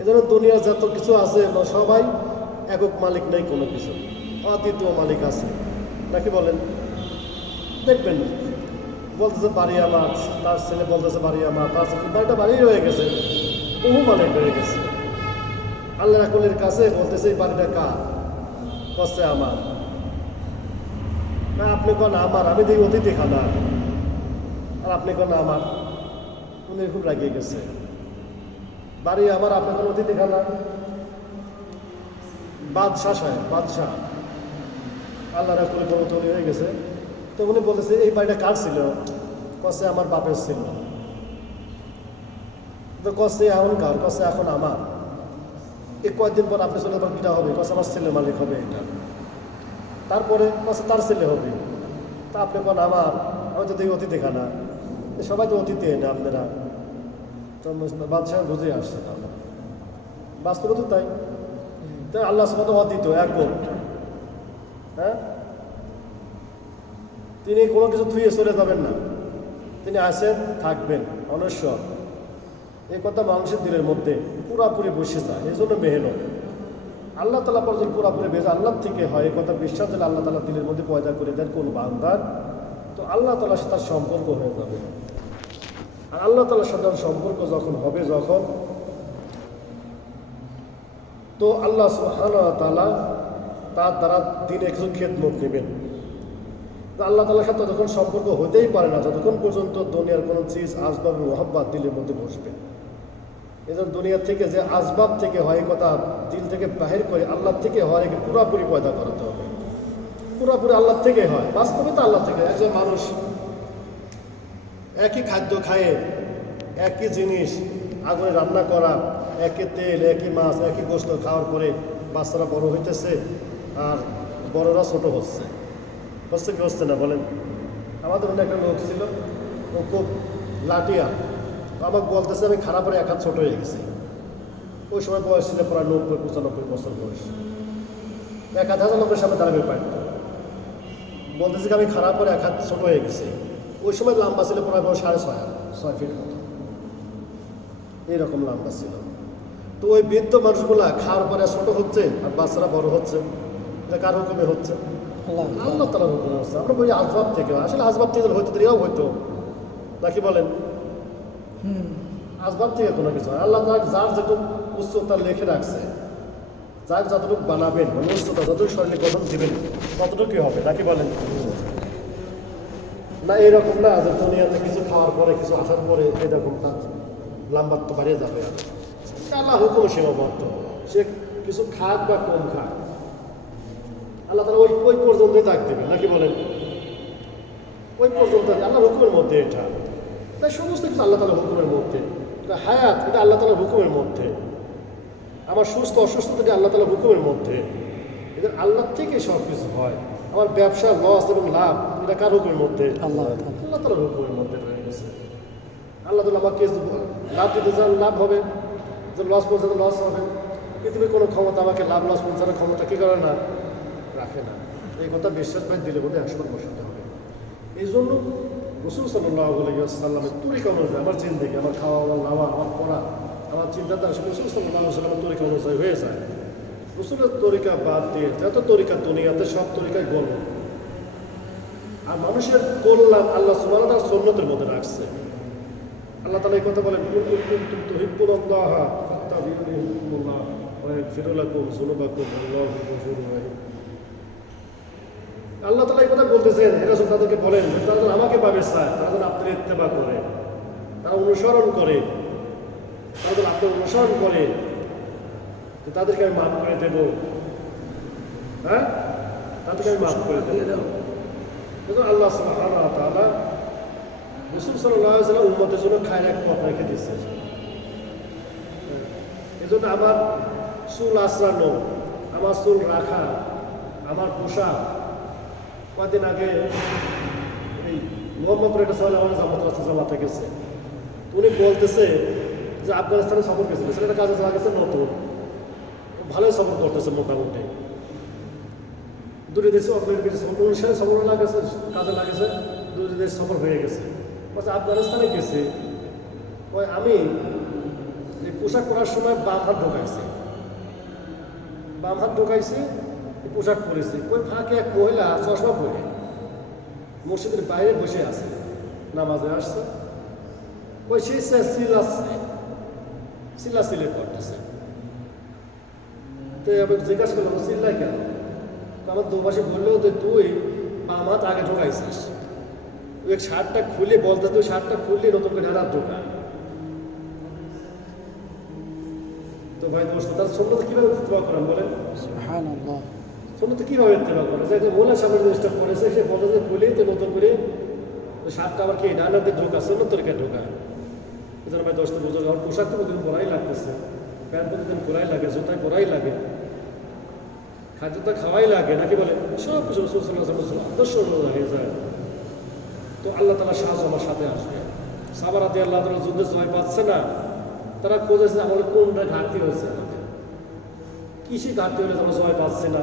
এই জন্য দুনিয়ার যত কিছু আছে সবাই একক মালিক নেই, কোনো কিছু অদ্বিতীয় মালিক আছে নাকি বলেন? দেখবেন বলতেছে বাড়ি আমার, তার ছেলে বলতেছে বাড়ি আমার, তার ছেলে বাড়িটা বাড়ি হয়ে গেছে, বহু মালিক হয়ে গেছে। আল্লাহ রাকুলের কাছে বলতেছে এই বাড়িটা কার? কষ্ট আমার না, আপনি কোন আমার, আমি দেখি অতিথি খানা, আর আপনি কোন আমার। উনি খুব রাগিয়ে গেছে, বাড়ি আমার, আপনি কোন অতিথি খানা। বাদশাহ সাহেব, বাদশাহ আল্লাহ রাকুলের কোনো তৈরি হয়ে গেছে। তো উনি বলতেছে এই বাড়িটা কার ছিল? কষে আমার বাপের ছিল। তো কষে এখন কার? কষে এখন আমার। এই কয়েকদিন পর আপনি চলে যাবার কিটা হবে? কষে আমার ছেলে মালিক হবে এটা। তারপরে কষে তার ছেলে হবে। তা আপনি কোন আমার, আমি তো দেখি অতিথি খানা, সবাই তো অতিথি না আপনারা। তো বাদশাহ বুঝে আসছে না, বাস্তব তো তাই। তাই আল্লাহ সুবহানাহু ওয়া তাআলা অদ্বিতীয়, এক গুণ। হ্যাঁ, তিনি কোনো কিছু ধুয়ে চলে যাবেন না, তিনি আসেন, থাকবেন অনশ্বর। এই কথা মানুষের দিলের মধ্যে পুরাপুরি বসে যায়। এই জন্য মেহনত আল্লাহ তাআলা পর্যন্ত পুরাপুরি বেজা আল্লাহ থেকে হয়, এই কথা বিশ্বাস যদি আল্লাহ তাআলা দিলের মধ্যে পয়দা করে দেন কোন বান্দার, তো আল্লাহ তাআলার সাথে তার সম্পর্ক হয়ে যাবে। আর আল্লাহ তাআলার সাথে সম্পর্ক যখন হবে, যখন তো আল্লাহ সুবহানাহু ওয়া তাআলা তার দ্বারা দিনে কিছু খেদমত নেবেন। তো আল্লাহ তাআলার সাথে ততক্ষণ সম্পর্ক হতেই পারে না যতক্ষণ পর্যন্ত দুনিয়ার কোনো চিজ আসবাব মোহাব্বত দিলের মধ্যে বসবে। এই জন্য দুনিয়ার থেকে যে আসবাব থেকে হয়, কথা দিল থেকে বাহির করে আল্লাহ থেকে হয়, পুরাপুরি পয়দা করাতে হবে। পুরাপুরি আল্লাহ থেকে হয়, বাস্তবে তো আল্লাহ থেকে। একজন মানুষ একই খাদ্য খায়, একই জিনিস আগুনে রান্না করা, একই তেল, একই মাছ, একই গোস্ত খাওয়ার পরে বাচ্চারা বড় হইতেছে আর বড়রা ছোট হচ্ছে। হচ্ছে কি হচ্ছে না বলেন? আমাদের অনেক একটা লোক ছিল, ও খুব লাটিয়া, আমাকে বলতেছে আমি খারাপ করে এক হাত ছোট হয়ে গেছি। ওই সময় বয়স ছিল প্রায় 90-95 বছর বয়স, 1090 সামনে দাঁড়াবে পারত। বলতেছে আমি খারাপ করে এক হাত ছোট হয়ে গেছি। ওই সময় লম্বা ছিল প্রায় 6.5 ফিট মতো, এইরকম লম্বা ছিল। তো ওই বৃদ্ধ মানুষগুলা খাওয়ার পরে ছোট হচ্ছে আর বাচ্চারা বড় হচ্ছে, এটা কার হুকুমে হচ্ছে? আল্লাহ তাআলার হুকুমে হচ্ছে। আমরা বলি আসবাব থেকে, আসলে আসবাব থেকে হইতো এরাও হইতো নাকি বলেন? আসবাব থেকে কোনো কিছু আল্লাহ তাআলা যার যেটুকু উচ্চতা লিখে রাখছে, যার যতটুকু বানাবেন, উচ্চতা যতটুকু শরীরে গঠন দিবেন ততটুকুই হবে নাকি বলেন? না এইরকম না যে দুনিয়াতে কিছু খাওয়ার পরে কিছু আসার পরে এরকমটা লাম্বাত্ম বাড়িয়ে যাবে। আল্লাহ হুকুম সীমাবদ্ধ, সে কিছু খাক বা কম খাক, আল্লাহ তাআলা ওই পর্যন্তই তাক দেবে নাকি বলেন? ওই পর্যন্ত আল্লাহর হুকুমের মধ্যে এটা। তাই সমস্ত কিছু আল্লাহ তাআলার হুকুমের মধ্যে। এটা হায়াত, এটা আল্লাহ তাআলার হুকুমের মধ্যে। আমার সুস্থ অসুস্থ থেকে আল্লাহ তাআলার হুকুমের মধ্যে। এদের আল্লাহ থেকে সব কিছু হয়। আমার ব্যবসা লস এবং লাভ, এটা কার হুকুমের মধ্যে? আল্লাহ তাআলার হুকুমের মধ্যে রয়ে গেছে। আল্লাহ তাআলা আমাকে লাভ দিতে চান, লাভ হবে, যে লস পৌঁছাতে লস হবে। পৃথিবীর কোনো ক্ষমতা আমাকে লাভ লস পৌঁছানোর ক্ষমতা কী করে না? রাখে না। এই কথা বিশ্বাস ভাই দিলে বোধহয় 100বার বসাতে হবে। এই জন্য রাসূল সাল্লাল্লাহু আলাইহি ওয়াসাল্লামের তরিকা অনুযায়ী আমার জিন্দেগি, আমার খাওয়া, আমার নাওয়া, আমার পড়া, আমার চিন্তাধারা রাসূল সাল্লাল্লাহু আলাইহি ওয়াসাল্লামের তরিকা অনুযায়ী হয়ে যায়। রাসূলের তরিকা বাদ দিয়ে যত তরিকা দুনিয়াতে, সব তরিকায় গল্প। আর মানুষের কল্যাণ আল্লাহ সুবহানাহু ওয়া তাআলা সুন্নতের মধ্যে রাখছে। আল্লাহ তাআলা এই কথা বলেন, কুনতুম কুনতুম তুহিব্বুনাল্লাহা ফাত্তাবিউনি ইউহিব্বুকুমুল্লাহ ওয়া ইয়াগফির লাকুম যুনুবাকুম ওয়াল্লাহু গফুরুর রহিম। আল্লাহ তাআলা এই কথা বলতেছেন, এটা তাদেরকে বলেন তারা যেন আমাকে পাবে চায়, তারা যেন আপনার ইত্তেবা করে, তারা অনুসরণ করে, তারা যেন আপনার অনুসরণ করে, যে তাদেরকে আমি মাফ করে দেব। হ্যাঁ, তাদেরকে আমি মাফ করে দেব। আল্লাহ সুবহানাহু ওয়া তাআলা রাসূল সাল্লাল্লাহু আলাইহি ওয়াসাল্লাম উম্মতের জন্য খায়ের এক পথ রেখে দিয়েছে। এই জন্য আমার চুল আঁচড়ানো, আমার চুল রাখা, আমার পোশাক, কয়েকদিন আগে এই মোহাম্মদপুর একটা সাহেব আমার জামাতে গেছে, উনি বলতেছে যে আফগানিস্তানে সফর গেছিল, সেটা কাজে চলা গেছে নতুন, ভালোই সফর করতেছে মোটামুটি। দুটি দেশে অনুসারে সফর লাগেছে, কাজে লাগেছে, দুটি দেশ সফর হয়ে গেছে। বলছে আফগানিস্তানে গেছে, ওই আমি পোশাক পরার সময় বাম হাত ঢোকাইছে, পোশাক পরেছে। ওই ফাঁকে এক মহিলা চশমা পরে মসজিদের বাইরে বসে আছে, নামাজে আসছে। ওই সে চিল্লাচিল্লি করতেছে। তো আমি জিজ্ঞাসা করলাম চিল্লাই কেন? আমার দুপাশে বললো যে তুই বাম হাত আগে ঢোকাইছিস, ওই শার্টটা খুলে বলতে, তুই শার্টটা খুললে নতুন করে হাত ঢোকা। তো ভাই দোস্ত, তার সুন্নত কিভাবে ইত্তেবা করেন বলেন? সুন্নত কিভাবে ইত্তেবা করে? যে মহিলার সামনে জিনিসটা করেছে, সে বলতে যে খুলে তো নতুন করে শার্টটা আবার কি ডান হাতে ঢোকা, সুন্নত তরিকায় ঢোকা। এই জন্য ভাই দোস্ত বুঝলো, আমার পোশাক তো প্রতিদিন পরাই লাগতেছে, প্যান্ট প্রতিদিন পরাই লাগে, জুতায় পরাই লাগে, খাদ্যটা খাওয়াই লাগে, নাকি বলে সব কিছু আদর্শ হয়ে যায়। তো আল্লাহ তাআলা সাহায্য আমার সাথে আসবে। সাহাবারা আল্লাহ তাআলা যুদ্ধে জয় পাচ্ছে না, তারা খোঁজেছে আমাদের কোনটা ঘাটতি হয়েছে, আমাদের কিসে ঘাটতি হলে আমরা জয় পাচ্ছি না।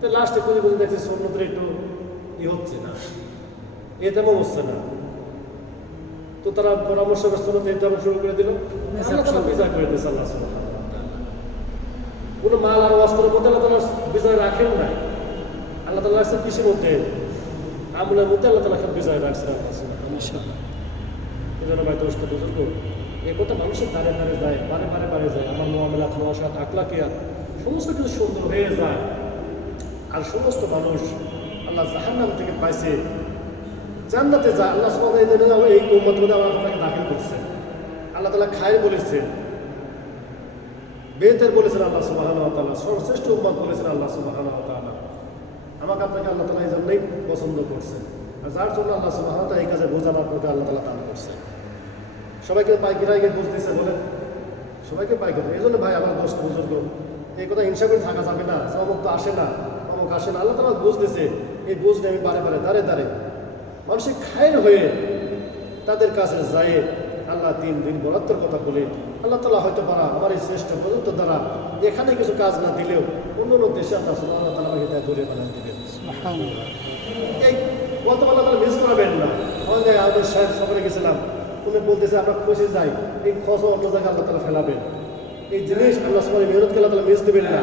তো লাস্টে খুঁজে দেখছি সুন্নতের একটু হচ্ছে না, তেমন হচ্ছে না। তো তারা পরামর্শ করে সুন্নত তেমন শুরু করে দিল, আল্লাহ তাআলা বিজয় করে দিয়েছে। আল্লাহ সুবহানাহু ওয়া তাআলা কোনো মাল আর অস্ত্রের মধ্যে আল্লাহ তাআলা বিজয় রাখেন নাই। আল্লাহ তাআলা রাখছেন কিসের মধ্যে? আমলের মধ্যে আল্লাহ তাআলা বিজয় রাখছেন। এই জন্য ভাই দোস্ত বুজুর্গ, এ কথা মানুষের দ্বারে যায়, বারে যায়। আমার মুআমালাত, মুআশারাত, আখলাকিয়াত সমস্ত কিছু সুন্দর হয়ে যায়। আর সমস্ত মানুষ আল্লাহ জাহান্নাম থেকে পাইছে, জান্নাতে যায়। আল্লাহ সুবহানাহু ওয়া তাআলা এই উম্মতের মধ্যে আপনাকে দাখিল করছেন। আল্লাহ তাআলা খায়র বলেছেন, বেহতের বলেছেন আল্লাহ সুবহানাহু ওয়া তাআলা, সর্বশ্রেষ্ঠ উম্মত বলেছেন আল্লাহ সুবহানাহু ওয়া তাআলা। আমাকে আপনাকে আল্লাহ তাআলা এই জন্যই পছন্দ করছেন। আর যার জন্য আল্লাহ সুবহানাহু ওয়া তাআলা এই কাজে বোঝানো আপনাকে আল্লাহ তাআলা দান করছেন। সবাইকে পাইকিরাই বুঝ দিচ্ছে বলেন, সবাইকে পাইকিরা। এই জন্য ভাই আমার দোস্ত বুজুর্গ, এই কথা হিংসা করে থাকা যাবে না। অমুক তো আসে না, অমুক আসে না, আল্লাহ তাআলা বুঝ দিছে। এই বুঝ নিয়ে আমি বারে দাঁড়ে মানুষের খায়ের হয়ে তাদের কাছে যায়। আল্লাহ 3 দিন বরাদ্দর কথা বলে আল্লাহ তাআলা হয়তো পারা আমার এই শ্রেষ্ঠ প্রযুক্ত দ্বারা এখানে কিছু কাজ না দিলেও অন্য দেশে আল্লাহ সুবহানাহু ওয়া তাআলা আমাকে দূরে বানিয়ে দেবেন। এই কত আল্লাহ তাআলা মিস করাবেন না। আমাদের সাহেব সফরে গেছিলাম, উনি বলতেছে আমরা খুশি যাই, এই খরচ অন্য জায়গায় আল্লাহ তাআলা ফেলাবেন। এই জিনিস আল্লাহ সুবহানাহু মেহনতকে আল্লাহ তাআলা মিস দেবেন না।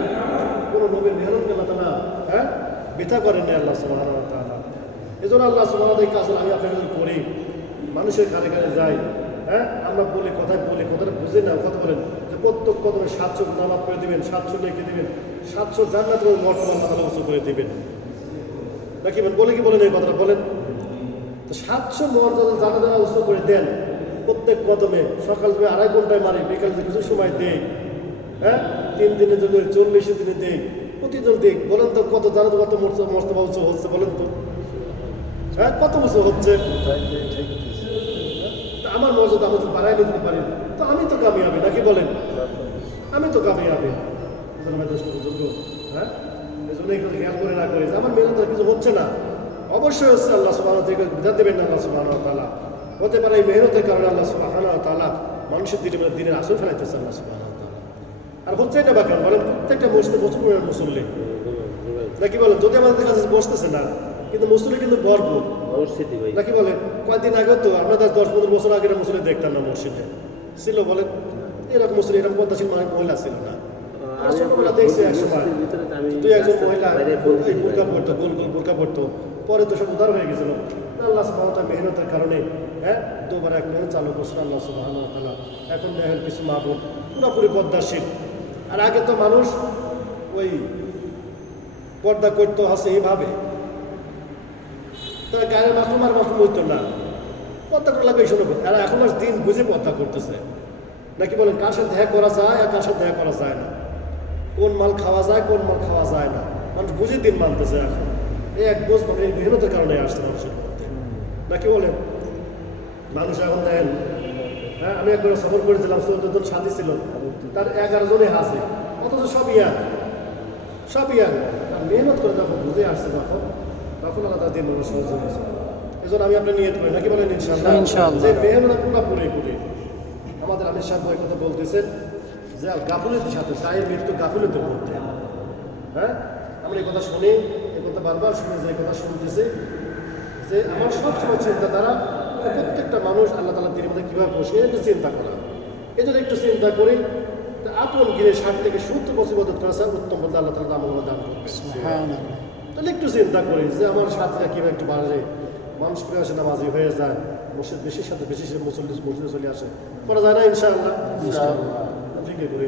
কোনো নবীর মেহনতকে আল্লাহ তাআলা বৃথা করেন না আল্লাহ সুবহানাহু ওয়া তাআলা। এই জন্য আল্লাহ সুবহানাহু ওয়া তাআলা এই কাজগুলো আমি আপনাকে যদি করি, মানুষের ঘরে যাই, আমরা বলি কথাটা বুঝে না, কথা বলেন যে প্রত্যেক কদমে 700 নামাজ পড়ে দেবেন, 700 লিখে দেবেন, 700 জান্নাতের মর্তবা আল্লাহ তাআলা উঁচু করে দেবেন, নাকি বলে কি বলেন এই কথাটা বলেন? তো 700 মর্যাদা জান্নাতের উঁচু করে দেন প্রত্যেক কদমে। সকাল থেকে 2.5 ঘন্টায় মারি, বিকালে কিছু সময় দেই, 3 দিনে যদি 40 দিনে দেই, প্রতিদিন দিক। বলেন তো কত জান্নাত, কত মর্তবা উঁচু হচ্ছে বলেন তো? কত উঁচু হচ্ছে? আমার মর্যাদা আমি যদি বাড়াই নিতে পারি তো আমি তো কামিয়াবি, নাকি বলেন? আমি তো কামিয়াবি। বুজুর্গ, এই জন্য একটু খেয়াল করে না করি যে আমার মেহনতের কিছু হচ্ছে না। অবশ্যই হচ্ছে, আল্লাহ সুবহানাহু ওয়া তাআলা বিধান দেবেন না। আল্লাহ সুবহানাহু ওয়া তাআলা হতে পারে এই মেহনতের কারণে আল্লাহ সুবহানাহু ওয়া তাআলা মানুষের দিনের আসল ফেলাইতেছে আল্লাহ সুবহানাহু ওয়া তাআলা। আর হচ্ছে না বা কেন বলেন? প্রত্যেকটা মুসল্লি, নাকি বলেন? যদি আমাদের কাছে বসতেছে না, কিন্তু মুসল্লি কিন্তু ভরপুর, নাকি বলেন? কয়েকদিন আগে তো আমরা 10-15 বছর আগে মুসল্লি দেখতাম না মসজিদে, ছিল বলেন? এরকম মুসল্লি, এরকম পদ্মাশীল মহিলা ছিল না। ছোটবেলা দেখছি একসময় 2-1 মহিলা বোরকা পড়তো, গোল বোরকা পড়তো, পরে তো সব উদার হয়ে গেছিল। আল্লাহ সুবহানাহু ওয়া তাআলা মেহনতের কারণে দুবার এক মেহনত চালু করছেন আল্লাহ সুবহানাহু ওয়া তাআলা। এখন দেখেন কিছু মা বোন পুরোপুরি পর্দাশীল। আর আগে তো মানুষ ওই পর্দা করতো হচ্ছে এইভাবে, তারা গায়ের মাথুম হইতো না, পর্দা করা লাগবে এই সময়। আর এখন আর দিন বুঝে পর্দা করতেছে, নাকি বলেন? কার সাথে দেখা করা যায় আর কার সাথে দেখা করা যায় না, কোন মাল খাওয়া যায় কোন মাল খাওয়া যায় না, মানুষ বুঝে দিন মানতেছে। এখন এই এক বোঝ মানে এই মেহনতের কারণে আসছে মানুষের মধ্যে, নাকি বলেন? মানুষ এখন দেখেন, আমি একবার সফর করেছিলাম, 14 জন সাথী ছিল, তার 11 জনই হাসে, অথচ সব ইয়ান। আর মেহনত করে যখন বুঝে আসছে তখন আলাদা দিন মানুষ সহজ হয়েছে। এই জন্য আমি আপনার নিয়ত করি, নাকি বলেন? ইনশাআল্লাহ যে মেহনত পুরোপুরি আমাদের আমির সাহেব ওই কথা বলতেছেন যে গাফিলতির সাথে গায়ের মৃত্যু গাফিলতির মধ্যে। আমরা এই কথা শুনি, এই কথা বারবার শুনি, যে এই কথা শুনতেছি যে আমার সবসময় চিন্তাধারা প্রত্যেকটা মানুষ আল্লাহ তাআলা দিনের মধ্যে কীভাবে বসে এটা চিন্তা করা। এই জন্য একটু চিন্তা করি আপন গিরে 60 থেকে 70 বছর মতো করা উত্তম বলতে আল্লাহ তালা দাম দান করবে। তাহলে একটু চিন্তা করি যে আমার সাথীরা কীভাবে একটু বাড়ে, মানুষ করে আসে নামাজি হয়ে যায়, মসজিদ বেশির সাথে বেশি মসজিদে চলে আসে, করা যায় না ইনশাআল্লাহ। ঠিক করি।